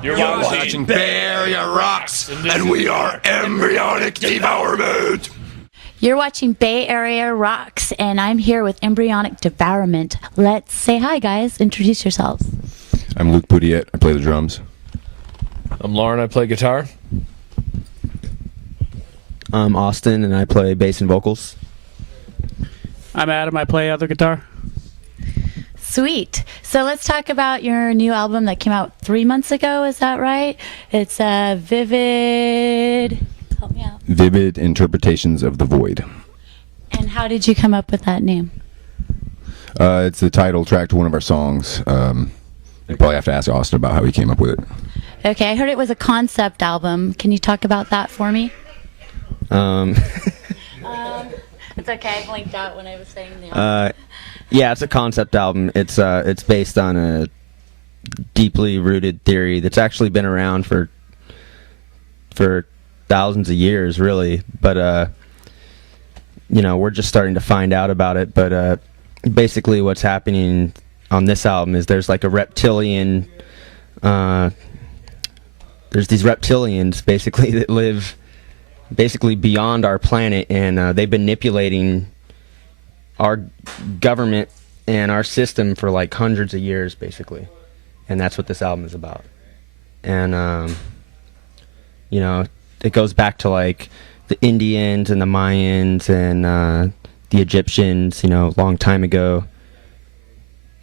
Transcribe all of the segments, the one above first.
You're watching Bay Area Rocks, and we are Embryonic Devourment. You're watching Bay Area Rocks, and I'm here with Embryonic Devourment. Let's say hi, guys. Introduce yourselves. I'm Luke Boudiette. I play the drums. I'm Lauren. I play guitar. I'm Austin, and I play bass and vocals. I'm Adam. I play other guitar. Sweet. So let's talk about your new album that came out 3 months ago. Is that right? It's Vivid. Help me out. Vivid Interpretations of the Void. And how did you come up with that name? It's the title track to one of our songs. You probably have to ask Austin about how he came up with it. Okay, I heard it was a concept album. Can you talk about that for me? It's okay. I blinked out when I was saying the album. Yeah, it's a concept album. It's based on a deeply rooted theory that's actually been around for thousands of years, really. But we're just starting to find out about it. But basically, what's happening on this album is there's like a reptilian. There's these reptilians basically that live basically beyond our planet, and they've been manipulating our government and our system for like hundreds of years, basically. And that's what this album is about. And it goes back to like the Indians and the Mayans and the Egyptians, a long time ago.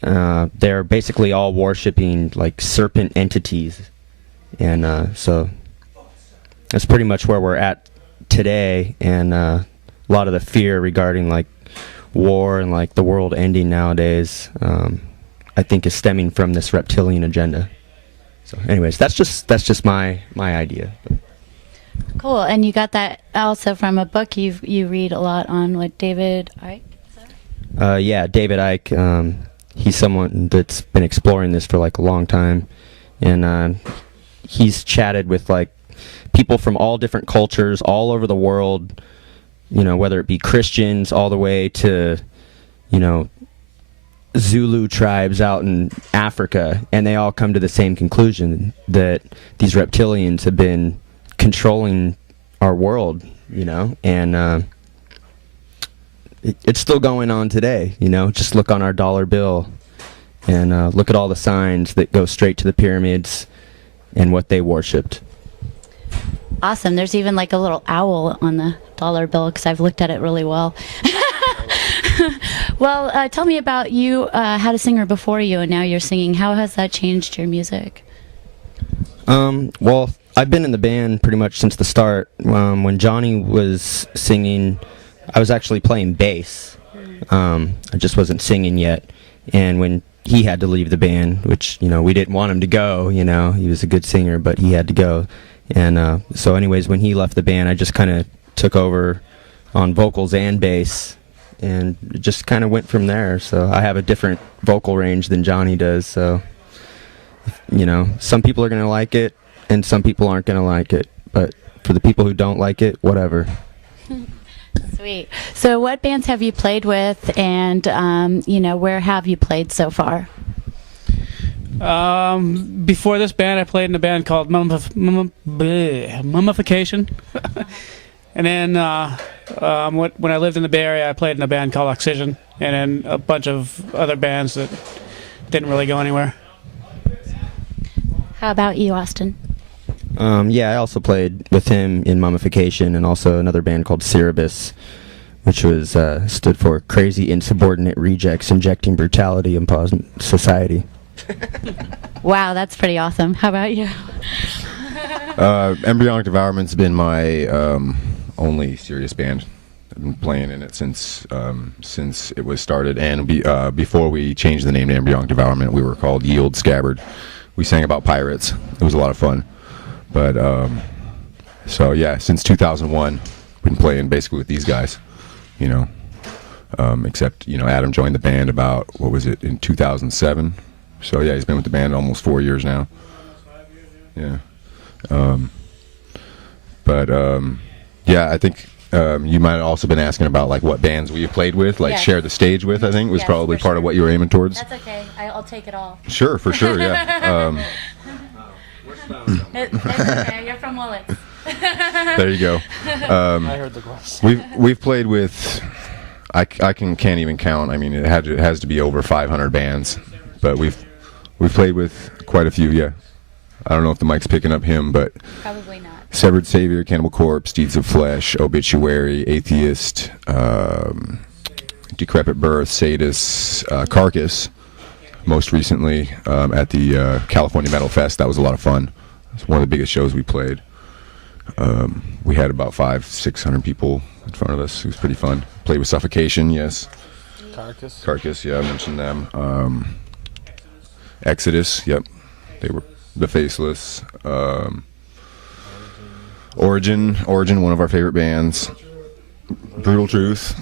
They're basically all worshipping like serpent entities. And so that's pretty much where we're at today, and a lot of the fear regarding like war and like the world ending nowadays, I think is stemming from this reptilian agenda. So anyways, that's just my idea. Cool. And you got that also from a book you read a lot on, what, David Icke? Yeah, David Icke. He's someone that's been exploring this for like a long time, and he's chatted with like people from all different cultures all over the world, whether it be Christians all the way to, Zulu tribes out in Africa, and they all come to the same conclusion that these reptilians have been controlling our world, and it's still going on today, just look on our dollar bill and look at all the signs that go straight to the pyramids and what they worshipped. Awesome. There's even like a little owl on the dollar bill because I've looked at it really well. Well, tell me about you. Had a singer before you, and now you're singing. How has that changed your music? Well, I've been in the band pretty much since the start. When Johnny was singing, I was actually playing bass. I just wasn't singing yet. And when he had to leave the band, which, we didn't want him to go, he was a good singer, but he had to go. And so anyways, when he left the band, I just kind of took over on vocals and bass, and it just kind of went from there. So I have a different vocal range than Johnny does. So, some people are going to like it, and some people aren't going to like it. But for the people who don't like it, whatever. Sweet. So what bands have you played with, and, where have you played so far? Before this band, I played in a band called Mummification. And then when I lived in the Bay Area, I played in a band called Oxygen, and then a bunch of other bands that didn't really go anywhere. How about you, Austin? Yeah, I also played with him in Mummification, and also another band called Cerebus, which was stood for Crazy Insubordinate Rejects Injecting Brutality upon Society. Wow, that's pretty awesome. How about you? Embryonic Devourment's been my only serious band. I've been playing in it since it was started, and before we changed the name to Embryonic Devourment, we were called Yield Scabbard. We sang about pirates. It was a lot of fun. But so yeah, since 2001, been playing basically with these guys, except Adam joined the band about, what was it, in 2007. So yeah, he's been with the band almost 4 years now. Yeah. Yeah, I think you might have also been asking about like what bands we played with, like share the stage with. I think was probably part of what you were aiming towards. That's okay. I'll take it all. Sure, for sure. Yeah. It's okay. You're from Willits. There you go. I heard the question. We've played with, can't even count. I mean, it has to be over 500 bands, but we've played with quite a few. Yeah, I don't know if the mic's picking up him, but Probably not. Severed Savior, Cannibal Corpse, Deeds of Flesh, Obituary, Atheist, Decrepit Birth, Sadist, Carcass. Most recently at the California Metal Fest. That was a lot of fun. It's one of the biggest shows we played. We had about 500-600 people in front of us. It was pretty fun. Played with Suffocation, yes. Carcass, yeah, I mentioned them. Exodus, yep. They were the Faceless. Origin, one of our favorite bands. Brutal Truth.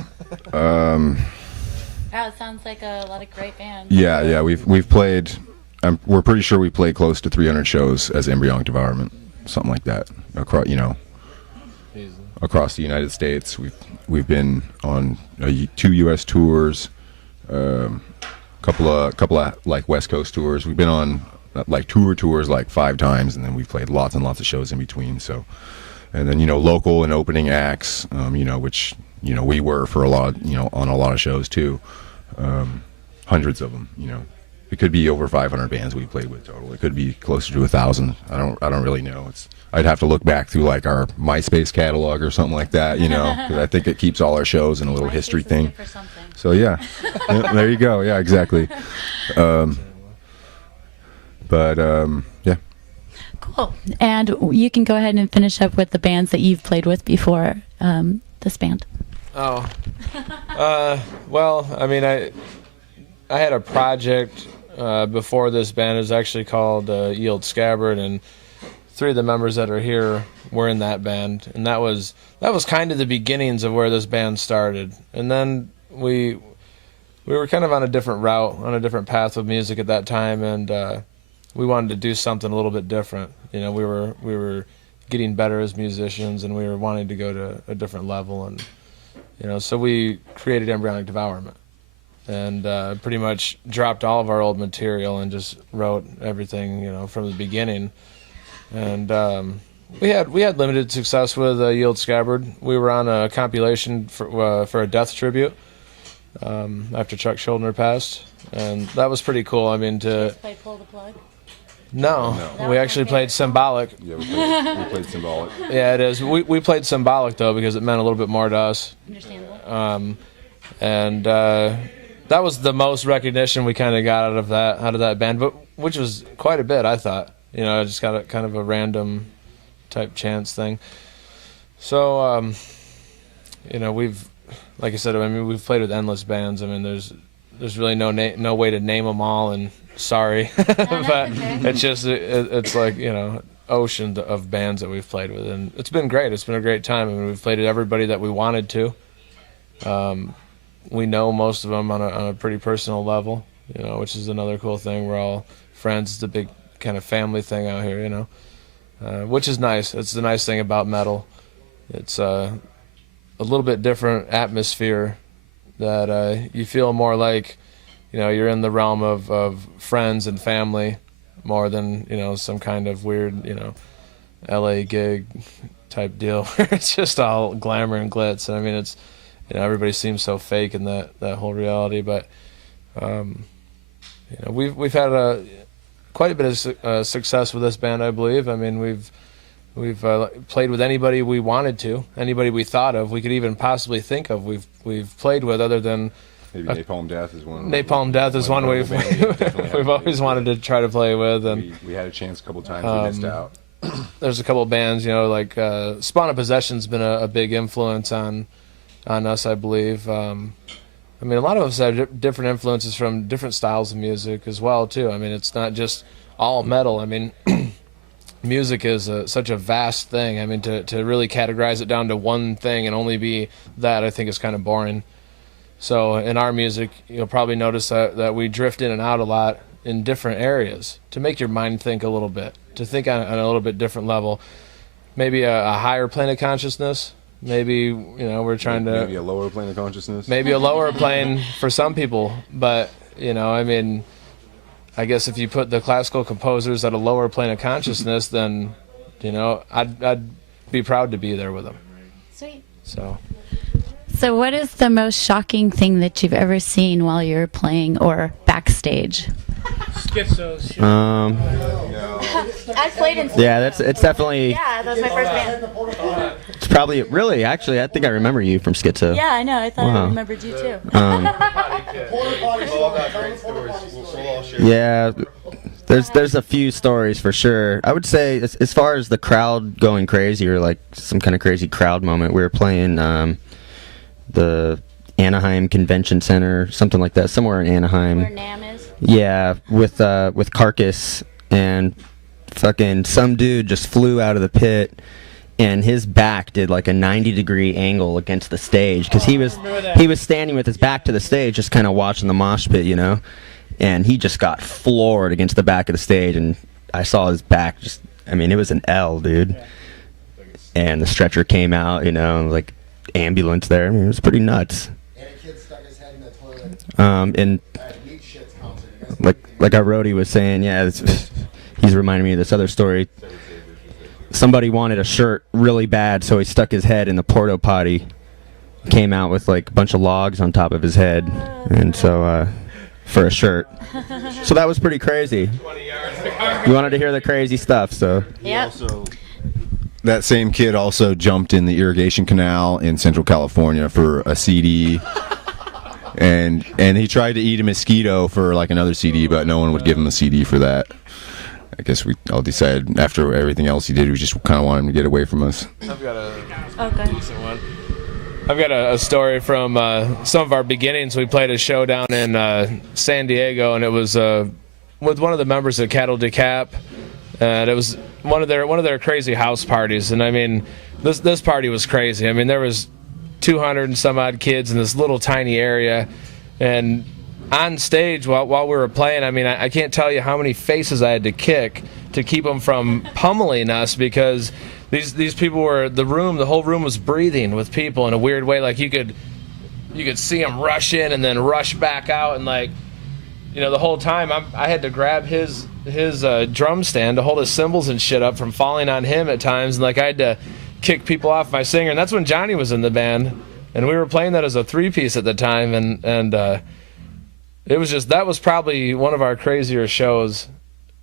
Wow, it sounds like a lot of great bands. Yeah, we've played. We're pretty sure we played close to 300 shows as Embryonic Devourment, something like that. Across, across the United States, we've been on 2 U.S. tours, couple of like West Coast tours. We've been on like tours like 5 times, and then we've played lots and lots of shows in between. So, and then local and opening acts, which we were for a lot, on a lot of shows too. Hundreds of them, it could be over 500 bands we played with total. It could be closer to 1,000. I don't really know. I'd have to look back through like our MySpace catalog or something like that, because I think it keeps all our shows in a little history thing. For something. So yeah, there you go. Yeah, exactly. Yeah. Cool. And you can go ahead and finish up with the bands that you've played with before this band. Oh. Well, I mean, I had a project before this band. It was actually called Yield Scabbard, and 3 of the members that are here were in that band, and that was kind of the beginnings of where this band started. And then we were kind of on a different route, on a different path with music at that time, and we wanted to do something a little bit different. We were getting better as musicians, and we were wanting to go to a different level, and so we created Embryonic Devourment, and pretty much dropped all of our old material and just wrote everything from the beginning. And we had limited success with Yield Scabbard. We were on a compilation for a death tribute after Chuck Schuldiner passed, and that was pretty cool. I mean, to Play Pull the Plug? no, we actually played Symbolic. Yeah, we played Symbolic. Yeah, it is. We played Symbolic though because it meant a little bit more to us. Understandable. And that was the most recognition we kind of got out of that band, but which was quite a bit, I thought. I just got kind of a random type chance thing. So, we've, like I said, we've played with endless bands. I mean, there's really no way to name them all, and sorry, but it's just it's like ocean of bands that we've played with, and it's been great. It's been a great time. I mean, we've played with everybody that we wanted to. We know most of them on a pretty personal level, which is another cool thing. We're all friends. It's a big kind of family thing out here, which is nice. It's the nice thing about metal. It's a little bit different atmosphere that you feel more like, you're in the realm of friends and family more than, some kind of weird, LA gig type deal where it's just all glamour and glitz. And I mean, it's, everybody seems so fake in that whole reality, but we've had quite a bit of success with this band, I believe. I mean, we've played with anybody we wanted to, anybody we thought of, we could even possibly think of. We've played with, other than maybe Napalm Death is one. Napalm Death is one we've always wanted to try to play with, and we had a chance a couple times. We missed out. There's a couple of bands, like Spawn of Possession's been a big influence on us, I believe. I mean, a lot of us have different influences from different styles of music as well, too. I mean, it's not just all metal. I mean, music is such a vast thing. I mean, to really categorize it down to one thing and only be that, I think is kind of boring. So in our music, you'll probably notice that we drift in and out a lot in different areas to make your mind think a little bit, to think on a little bit different level. Maybe a higher plane of consciousness. Maybe, we're trying to... Maybe a lower plane of consciousness. Maybe a lower plane for some people. But, I mean, I guess if you put the classical composers at a lower plane of consciousness, then, I'd be proud to be there with them. Sweet. So. So what is the most shocking thing that you've ever seen while you're playing or backstage? Schizos. I played in. Yeah, it's definitely. Yeah, that was my first band. It's probably really actually. I think I remember you from Schizo. Yeah, I know. I thought I Wow. remembered you too. Yeah, there's a few stories for sure. I would say as far as the crowd going crazy or like some kind of crazy crowd moment, we were playing the Anaheim Convention Center, something like that, somewhere in Anaheim. Where Nam is. Yeah, with Carcass, and fucking some dude just flew out of the pit, and his back did like a 90-degree angle against the stage because he was standing with his back to the stage, just kind of watching the mosh pit, and he just got floored against the back of the stage, and I saw his back just. I mean, it was an L, dude. And the stretcher came out, like ambulance there. I mean, it was pretty nuts. And a kid stuck his head in the toilet. And Meat shit's concert. like our roadie was saying, yeah, he's reminding me of this other story. Somebody wanted a shirt really bad, so he stuck his head in the porta potty. Came out with like a bunch of logs on top of his head, and so for a shirt. So that was pretty crazy. We wanted to hear the crazy stuff, so. Yep. That same kid also jumped in the irrigation canal in Central California for a CD, and he tried to eat a mosquito for like another CD, but no one would give him a CD for that. I guess we all decided after everything else he did, we just kind of wanted him to get away from us. I've got a Okay. decent one. I've got a story from some of our beginnings. We played a show down in San Diego, and it was with one of the members of Cattle Decap. And it was one of their crazy house parties. And I mean, this party was crazy. I mean, there was 200 and some odd kids in this little tiny area, and on stage while we were playing, I mean, I can't tell you how many faces I had to kick to keep them from pummeling us, because these people were the whole room was breathing with people in a weird way. Like you could see them rush in and then rush back out, and like, the whole time I had to grab his drum stand to hold his cymbals and shit up from falling on him at times, and like I had to kick people off my singer. And that's when Johnny was in the band, and we were playing that as a 3-piece at the time, and it was that was probably one of our crazier shows,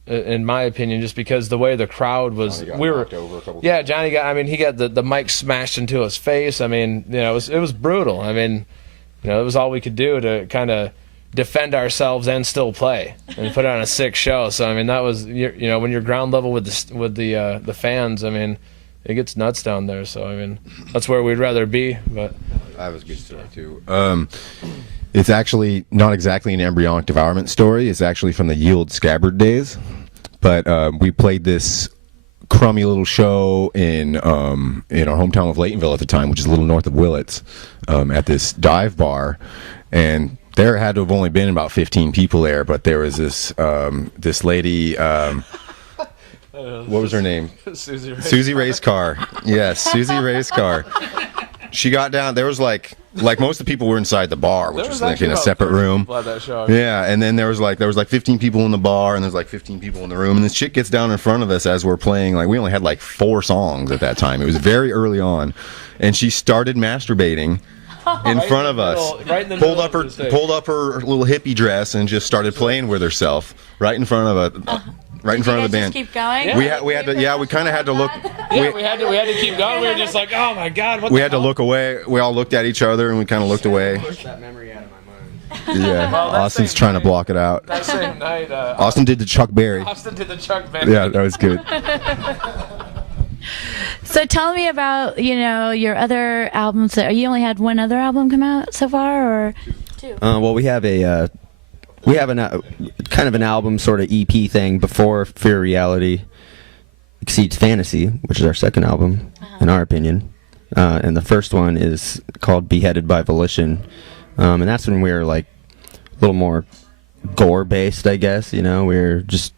in my opinion, just because the way the crowd was. Johnny he got the mic smashed into his face. I mean, it was brutal. I mean, it was all we could do to kind of defend ourselves and still play and put on a sick show. So I mean, that was when you're ground level with the fans, I mean, it gets nuts down there. So I mean, that's where we'd rather be. But That was a good story too. It's actually not exactly an Embryonic Devourment story. It's actually from the Yield Scabbard days. But we played this crummy little show in our hometown of Laytonville at the time, which is a little north of Willits, at this dive bar, and there had to have only been about 15 people there. But there was this lady. What was her name? Susie Ray's car. Yes, Susie Ray's car. She got down. There was like most of the people were inside the bar, which was like in a separate room. Yeah, and then there was like 15 people in the bar, and there's like 15 people in the room, and this chick gets down in front of us as we're playing. Like we only had like 4 songs at that time. It was very early on, and she started masturbating in front of us. Pulled up her little hippie dress and just started playing with herself right in front of a. Right in front of the band. Just keep going. Yeah. We had to. Yeah, we kind of had to look. Yeah, we had to keep going. We were just like, oh my god, we had to look away. We all looked at each other and we kind of looked away. Push that memory out of my mind. Yeah, Austin's trying to block it out. That same night, Austin did the Chuck Berry. Austin did the Chuck Berry. Yeah, that was good. So tell me about your other albums. You only had one other album come out so far, or 2? Well, we have kind of an album sort of EP thing before Fear Reality Exceeds Fantasy, which is our second album, in our opinion. And the first one is called Beheaded by Volition. And that's when we were like a little more gore based, I guess. We were just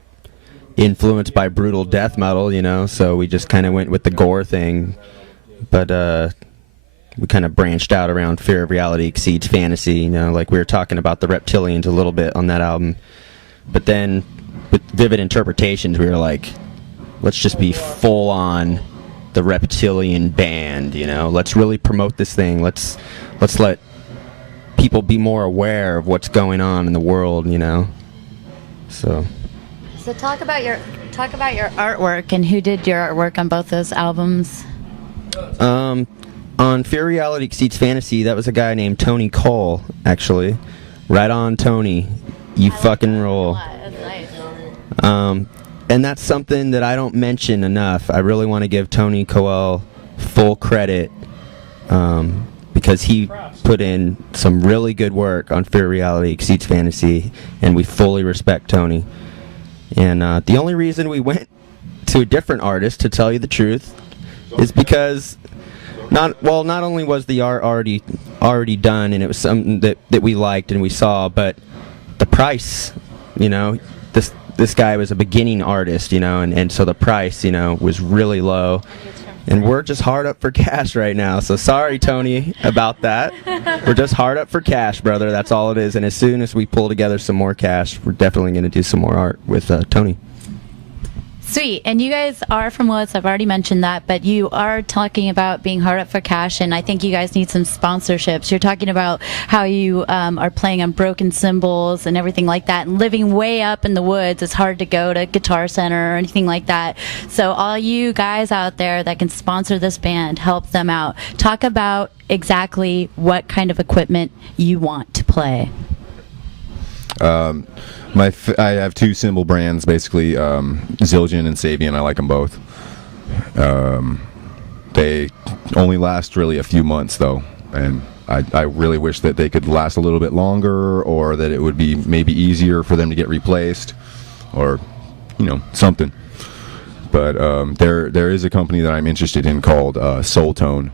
influenced by brutal death metal, so we just kind of went with the gore thing. But we kind of branched out around Fear of Reality Exceeds Fantasy, like we were talking about the reptilians a little bit on that album. But then with Vivid Interpretations, we were like, let's just be full on the reptilian band, you know. Let's really promote this thing. Let's let people be more aware of what's going on in the world, you know. So talk about your artwork and who did your artwork on both those albums. On Fear Reality Exceeds Fantasy, that was a guy named Tony Cole, actually. Right on, Tony. You fucking roll. And that's something that I don't mention enough. I really want to give Tony Cole full credit because he put in some really good work on Fear Reality Exceeds Fantasy, and we fully respect Tony. And the only reason we went to a different artist, to tell you the truth, is because not only was the art already done and it was something that we liked and we saw, but the price, you know, this guy was a beginning artist, you know, and so the price, you know, was really low. And we're just hard up for cash right now. So sorry, Tony, about that. We're just hard up for cash, brother. That's all it is. And as soon as we pull together some more cash, we're definitely going to do some more art with Tony. Sweet. And you guys are from Willis. I've already mentioned that, but you are talking about being hard up for cash, and I think you guys need some sponsorships. You're talking about how you are playing on broken cymbals and everything like that, and living way up in the woods. It's hard to go to Guitar Center or anything like that. So all you guys out there that can sponsor this band, help them out. Talk about exactly what kind of equipment you want to play. I have two cymbal brands, basically, Zildjian and Sabian. I like them both. They only last really a few months, though, and I really wish that they could last a little bit longer, or that it would be maybe easier for them to get replaced, or, you know, something. But there is a company that I'm interested in called Soul Tone.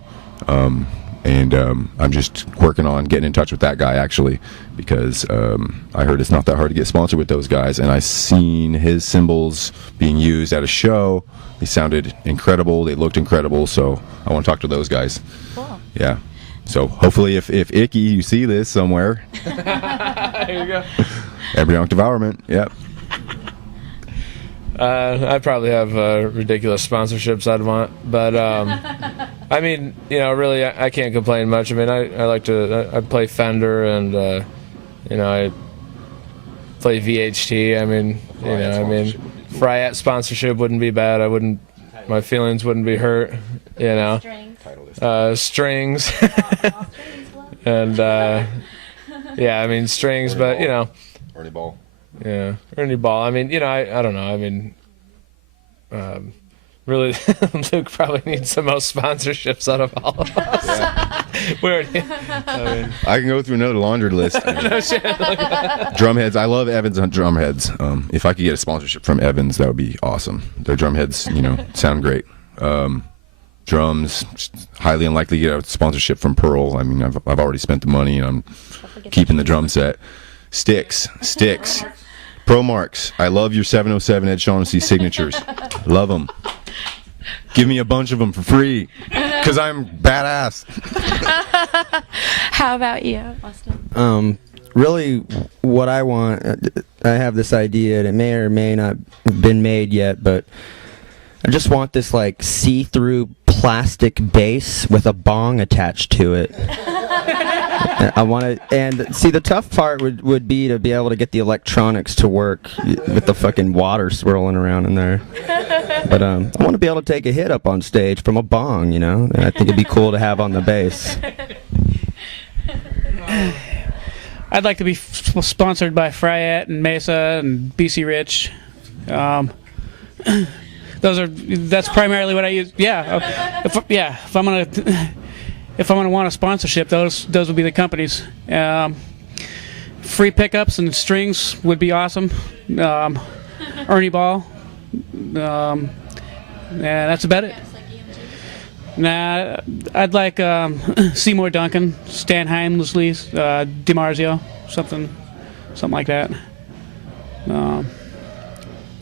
And I'm just working on getting in touch with that guy, actually, because I heard it's not that hard to get sponsored with those guys. And I seen his cymbals being used at a show. They sounded incredible. They looked incredible. So I want to talk to those guys. Cool. Yeah. So hopefully if Icky, you see this somewhere. There you go. Embryonic Devourment. Yep. I probably have ridiculous sponsorships I'd want, but I mean, you know, really, I can't complain much. I mean, I like to I play Fender, and you know, I play VHT. I mean, you know, I mean, Fryat sponsorship wouldn't be bad. My feelings wouldn't be hurt. You know, strings, and yeah, I mean strings, but you know, Ernie Ball. Yeah, Ernie Ball. I mean, you know, I don't know. I mean, really, Luke probably needs the most sponsorships out of all of us. Yeah. I can go through another laundry list. No shit. Drumheads. I love Evans on drumheads. If I could get a sponsorship from Evans, that would be awesome. Their drumheads, you know, sound great. Drums, highly unlikely to get a sponsorship from Pearl. I mean, I've already spent the money, and I'm keeping the drum set. Sticks. Pro Marks. I love your 707 Ed Shaughnessy signatures. Love them. Give me a bunch of them for free, because I'm badass. How about you, Austin? Really, what I want, I have this idea, and it may or may not have been made yet, but I just want this like see-through plastic base with a bong attached to it. I want to, and see, the tough part would be to be able to get the electronics to work with the fucking water swirling around in there. But I want to be able to take a hit up on stage from a bong, you know, and I think it'd be cool to have on the bass. I'd like to be sponsored by Fryat and Mesa and BC Rich. That's primarily what I use. Yeah, if I'm gonna want a sponsorship, those would be the companies. Free pickups and strings would be awesome. Ernie Ball. Yeah, that's about it. Nah, I'd like Seymour Duncan, Stan Heimsley, DiMarzio, something like that. Yeah,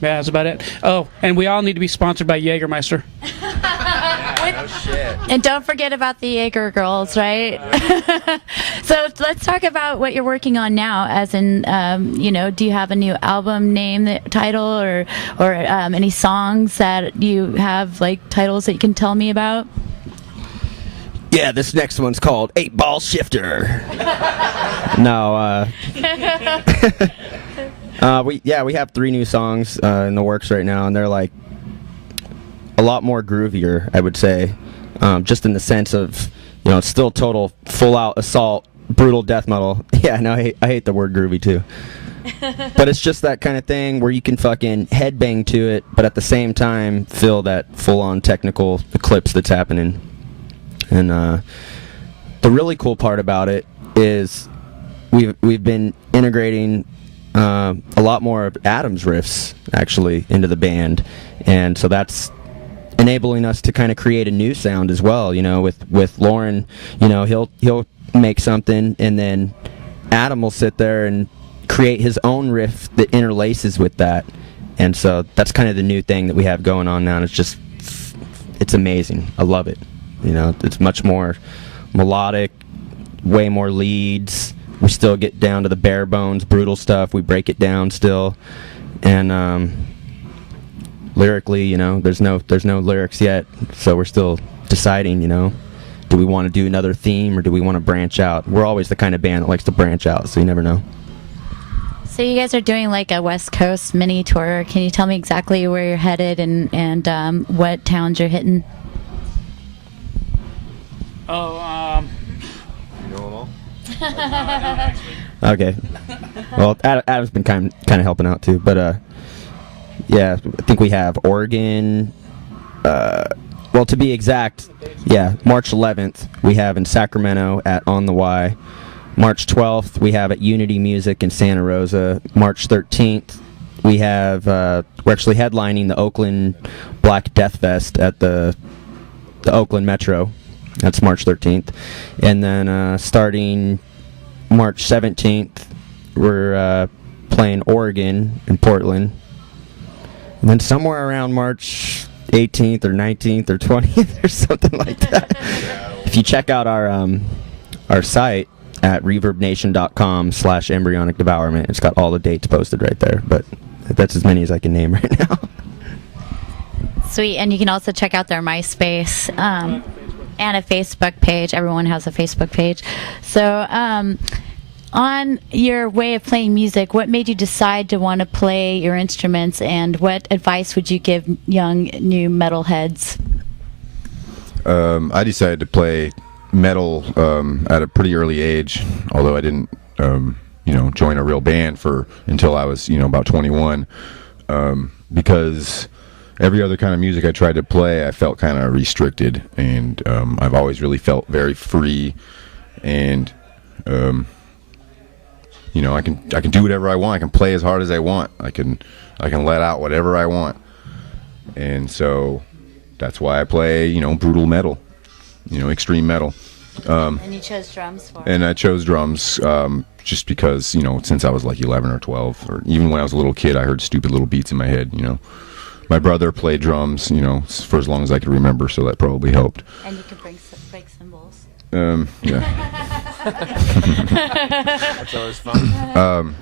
that's about it. Oh, and we all need to be sponsored by Jägermeister. No shit. And don't forget about the Jaeger girls, right? So let's talk about what you're working on now. As in, do you have a new album name, title, or any songs that you have, like, titles that you can tell me about? Yeah, this next one's called 8-Ball Shifter. No, we have 3 new songs in the works right now, and they're like a lot more groovier, I would say, just in the sense of, it's still total full-out assault, brutal death metal. Yeah, no, I hate the word groovy too. But it's just that kind of thing where you can fucking headbang to it, but at the same time feel that full-on technical eclipse that's happening. And the really cool part about it is we've been integrating a lot more of Adam's riffs actually into the band, and so that's enabling us to kind of create a new sound as well. With Lauren, he'll make something, and then Adam will sit there and create his own riff that interlaces with that, and so that's kind of the new thing that we have going on now. And it's amazing. I love it. It's much more melodic, way more leads. We still get down to the bare bones, brutal stuff. We break it down still, and lyrically, there's no lyrics yet, so we're still deciding. Do we want to do another theme or do we want to branch out? We're always the kind of band that likes to branch out, so you never know. So you guys are doing like a West Coast mini tour. Can you tell me exactly where you're headed and what towns you're hitting? Okay. Well, Adam's been kind of helping out too, but yeah, I think we have Oregon. Well, to be exact, yeah, March 11th we have in Sacramento at On the Y. March 12th we have at Unity Music in Santa Rosa. March 13th we have we're actually headlining the Oakland Black Death Fest at the Oakland Metro. That's March 13th. And then starting March 17th, we're playing Oregon in Portland. And then somewhere around March 18th or 19th or 20th or something like that. If you check out our site at reverbnation.com/embryonic devourment, it's got all the dates posted right there. But that's as many as I can name right now. Sweet. And you can also check out their MySpace. And a Facebook page. Everyone has a Facebook page. So on your way of playing music, what made you decide to want to play your instruments, and what advice would you give young new metalheads? I decided to play metal at a pretty early age, although I didn't join a real band until I was about 21, because every other kind of music I tried to play, I felt kind of restricted, and I've always really felt very free, and I can do whatever I want. I can play as hard as I want. I can let out whatever I want, and so that's why I play brutal metal, extreme metal. And you chose drums for it. And I chose drums just because since I was like 11 or 12, or even when I was a little kid, I heard stupid little beats in my head. My brother played drums, for as long as I could remember, so that probably helped. And you could break cymbals. Yeah. That's always fun.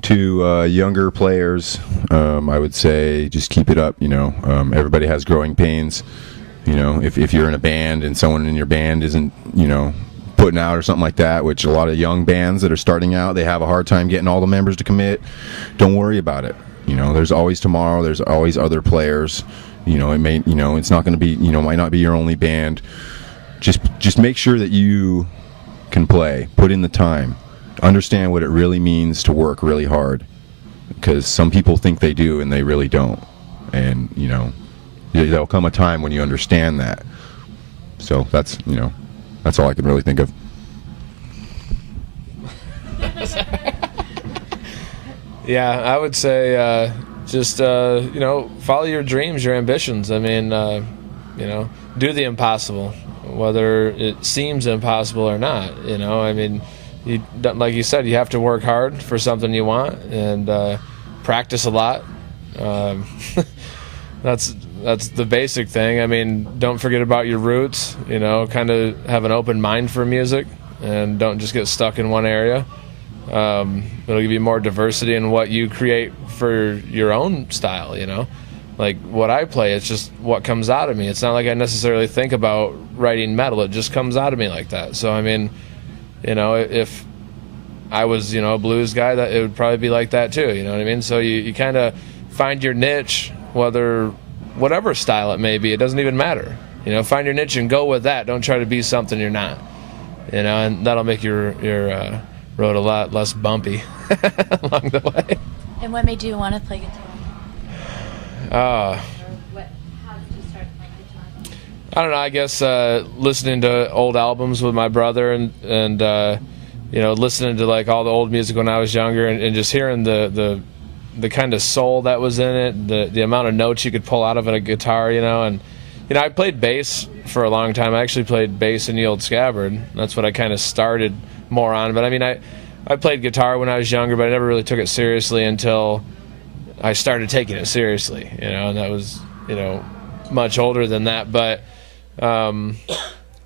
To younger players, I would say just keep it up. Everybody has growing pains. If you're in a band and someone in your band isn't, putting out or something like that, which a lot of young bands that are starting out, they have a hard time getting all the members to commit. Don't worry about it. There's always tomorrow. There's always other players. It may, it's not going to be, might not be your only band. Just make sure that you can play. Put in the time. Understand what it really means to work really hard. Because some people think they do and they really don't. And, there'll come a time when you understand that. So that's all I can really think of. Yeah, I would say just follow your dreams, your ambitions. I mean, do the impossible, whether it seems impossible or not. I mean, like you said, you have to work hard for something you want, and practice a lot. that's the basic thing. I mean, don't forget about your roots. You know, kind of have an open mind for music, and don't just get stuck in one area. It'll give you more diversity in what you create for your own style. You know, like what I play, it's just what comes out of me. It's not like I necessarily think about writing metal. It just comes out of me like that. So I mean, you know, if I was, you know, a blues guy, that it would probably be like that too. You know what I mean? So you kind of find your niche, whatever style it may be. It doesn't even matter. You know, find your niche and go with that. Don't try to be something you're not. You know, and that'll make your road a lot less bumpy along the way. And what made you want to play guitar? Or how did you start playing guitar? I don't know. I guess listening to old albums with my brother and you know, listening to like all the old music when I was younger, and just hearing the kind of soul that was in it, the amount of notes you could pull out of a guitar, you know. And you know, I played bass for a long time. I actually played bass in Yield Scabbard. That's what I kind of started more on. But I mean, I played guitar when I was younger, but I never really took it seriously until I started taking it seriously, you know. And that was, you know, much older than that. But a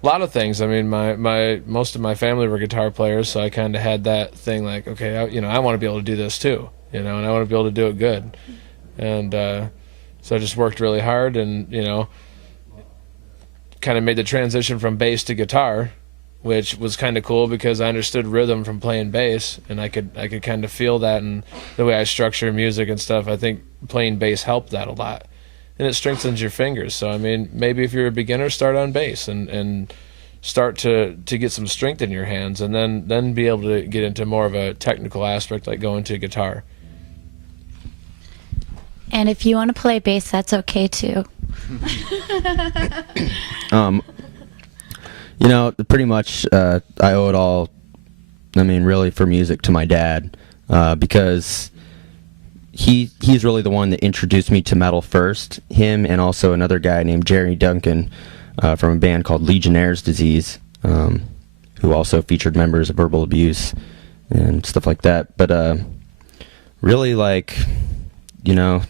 lot of things. I mean, my most of my family were guitar players, so I kind of had that thing like, okay, I want to be able to do this too, you know, and I want to be able to do it good. And so I just worked really hard, and you know, kind of made the transition from bass to guitar, which was kind of cool because I understood rhythm from playing bass, and I could kind of feel that in the way I structure music and stuff. I think playing bass helped that a lot. And it strengthens your fingers. So I mean, maybe if you're a beginner, start on bass and start to get some strength in your hands, and then be able to get into more of a technical aspect, like going to guitar. And if you want to play bass, that's okay too. You know, pretty much I owe it all, I mean, really for music to my dad, because he's really the one that introduced me to metal first. Him and also another guy named Jerry Duncan from a band called Legionnaire's Disease, who also featured members of Verbal Abuse and stuff like that. But really, like, you know,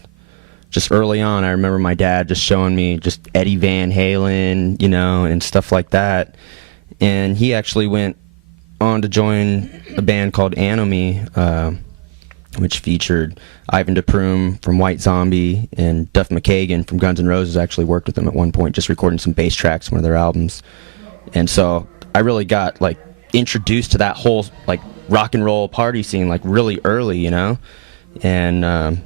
just early on, I remember my dad just showing me just Eddie Van Halen, you know, and stuff like that. And he actually went on to join a band called Anomy, which featured Ivan DePrume from White Zombie, and Duff McKagan from Guns N' Roses actually worked with them at one point, just recording some bass tracks on one of their albums. And so I really got like introduced to that whole like rock and roll party scene like really early, you know. And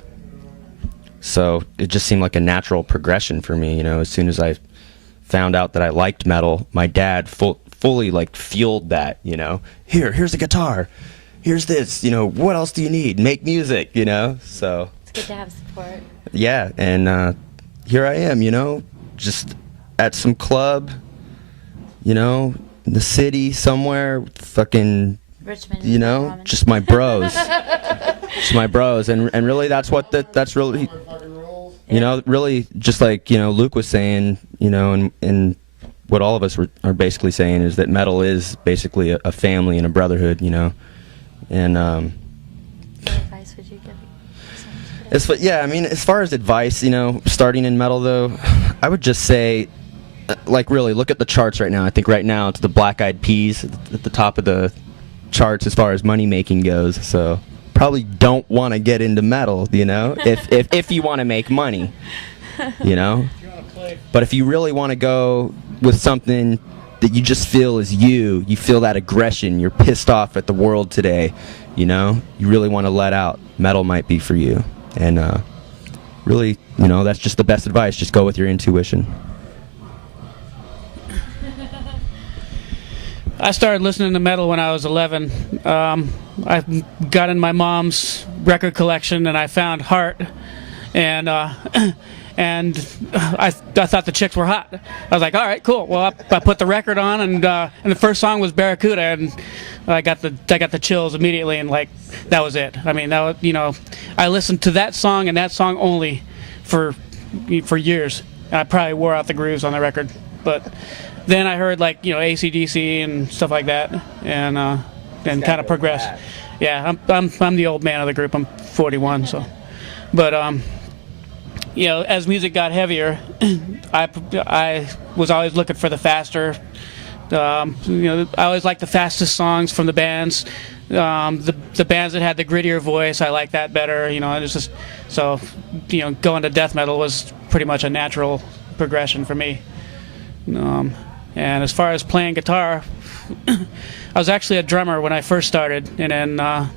so it just seemed like a natural progression for me, you know. As soon as I found out that I liked metal, my dad fully like fueled that, you know. Here's a guitar. Here's this, you know, what else do you need? Make music, you know? So It's good to have support. yeah, and here I am, you know, just at some club, you know, in the city somewhere, fucking, Richmond. you know, Ramen. just my bros. Just my bros, and really that's what that's really, you know, really just like, you know, Luke was saying, you know, and what all of us are basically saying is that metal is basically a family and a brotherhood, you know. And What advice would you give? yeah, I mean, as far as advice, you know, starting in metal though, I would just say, like, really look at the charts right now. I think right now it's the Black Eyed Peas at the top of the charts as far as money making goes. So probably don't want to get into metal, you know, if you want to make money, you know. But if you really want to go with something that you just feel is you feel that aggression, you're pissed off at the world today, you know, you really want to let out, metal might be for you. And really, you know, that's just the best advice. Just go with your intuition. I started listening to metal when I was 11. I got in my mom's record collection and I found Heart, and and I thought the chicks were hot. I was like, all right, cool. Well, I put the record on, and the first song was Barracuda, and I got the chills immediately, and like that was it. I mean, that was, you know, I listened to that song and that song only for years. I probably wore out the grooves on the record, but then I heard, like, you know, AC/DC and stuff like that, and kind of progressed. Yeah, I'm the old man of the group. I'm 41, so, but as music got heavier, I was always looking for the faster. I always liked the fastest songs from the bands. The bands that had the grittier voice, I like that better. It's just so going to death metal was pretty much a natural progression for me. And as far as playing guitar, I was actually a drummer when I first started, and then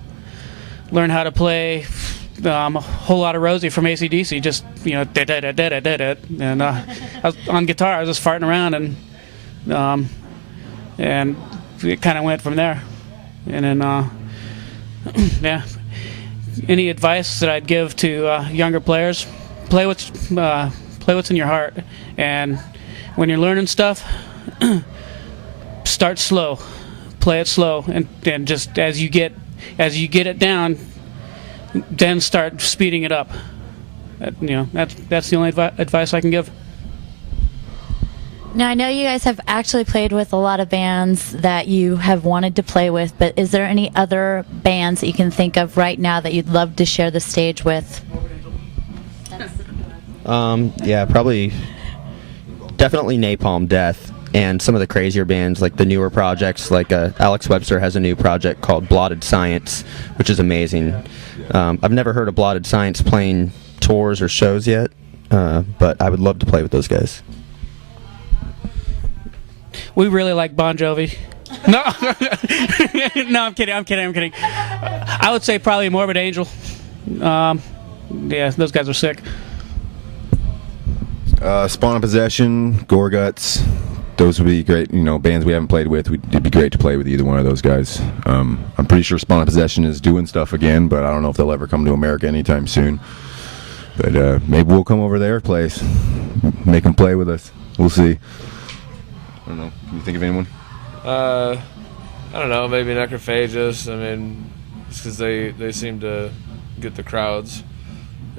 learned how to play a whole lot of Rosie from AC/DC. Just and I was on guitar. I was just farting around, and it kind of went from there. And then yeah. Any advice that I'd give to younger players? Play what's in your heart, and when you're learning stuff, start slow, play it slow, and just as you get it down, then start speeding it up. That's the only advice I can give. Now, I know you guys have actually played with a lot of bands that you have wanted to play with, but is there any other bands that you can think of right now that you'd love to share the stage with? Yeah, probably, definitely Napalm Death, and some of the crazier bands, like the newer projects, like Alex Webster has a new project called Blotted Science, which is amazing. I've never heard of Blotted Science playing tours or shows yet, but I would love to play with those guys. We really like Bon Jovi. No, no, I'm kidding. I would say probably Morbid Angel. Yeah, those guys are sick. Spawn of Possession, Gorguts, those would be great. Bands we haven't played with. It'd be great to play with either one of those guys. I'm pretty sure Spawn of Possession is doing stuff again, but I don't know if they'll ever come to America anytime soon. But maybe we'll come over to their place, make them play with us. We'll see. I don't know. Can you think of anyone? I don't know. Maybe Necrophagus. I mean, just because they seem to get the crowds.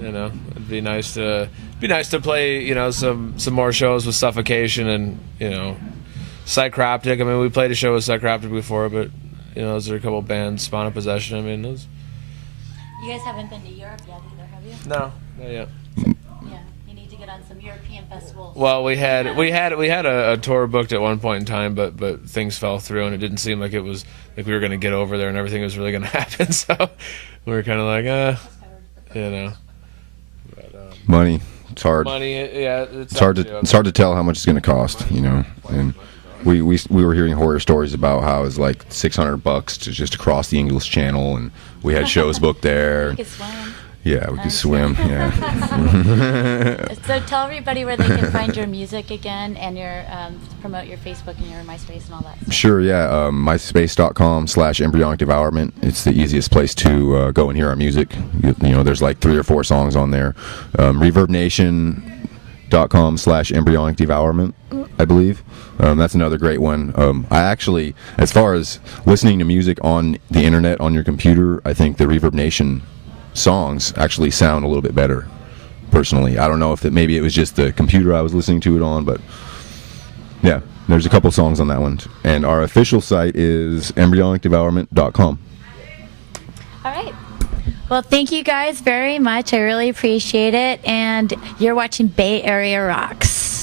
It'd be nice to play. Some more shows with Suffocation and Psychroptic. I mean, we played a show with Psychroptic before, but those are a couple bands. Spawn of Possession. I mean, those. You guys haven't been to Europe yet either, have you? No, not yet. Yeah, you need to get on some European festivals. Well, we had a tour booked at one point in time, but things fell through, and it didn't seem like it was like we were going to get over there and everything was really going to happen. So we were kind of like, But, money. It's hard. money, yeah, It's hard to tell how much it's going to cost. And we were hearing horror stories about how it's like $600 to just across the English Channel, and we had shows booked there. You could swim. Yeah, we could swim. Yeah. So tell everybody where they can find your music again, and promote your Facebook and your MySpace and all that stuff. Sure, yeah. MySpace.com/Embryonic Devourment. It's the easiest place to go and hear our music. There's like 3 or 4 songs on there. ReverbNation.com/Embryonic Devourment, I believe. That's another great one. I actually, as far as listening to music on the internet on your computer, I think the Reverb Nation songs actually sound a little bit better, personally. I don't know if maybe it was just the computer I was listening to it on, but yeah, there's a couple songs on that one. And our official site is embryonicdevourment.com. All right. Well, thank you guys very much. I really appreciate it. And you're watching Bay Area Rocks.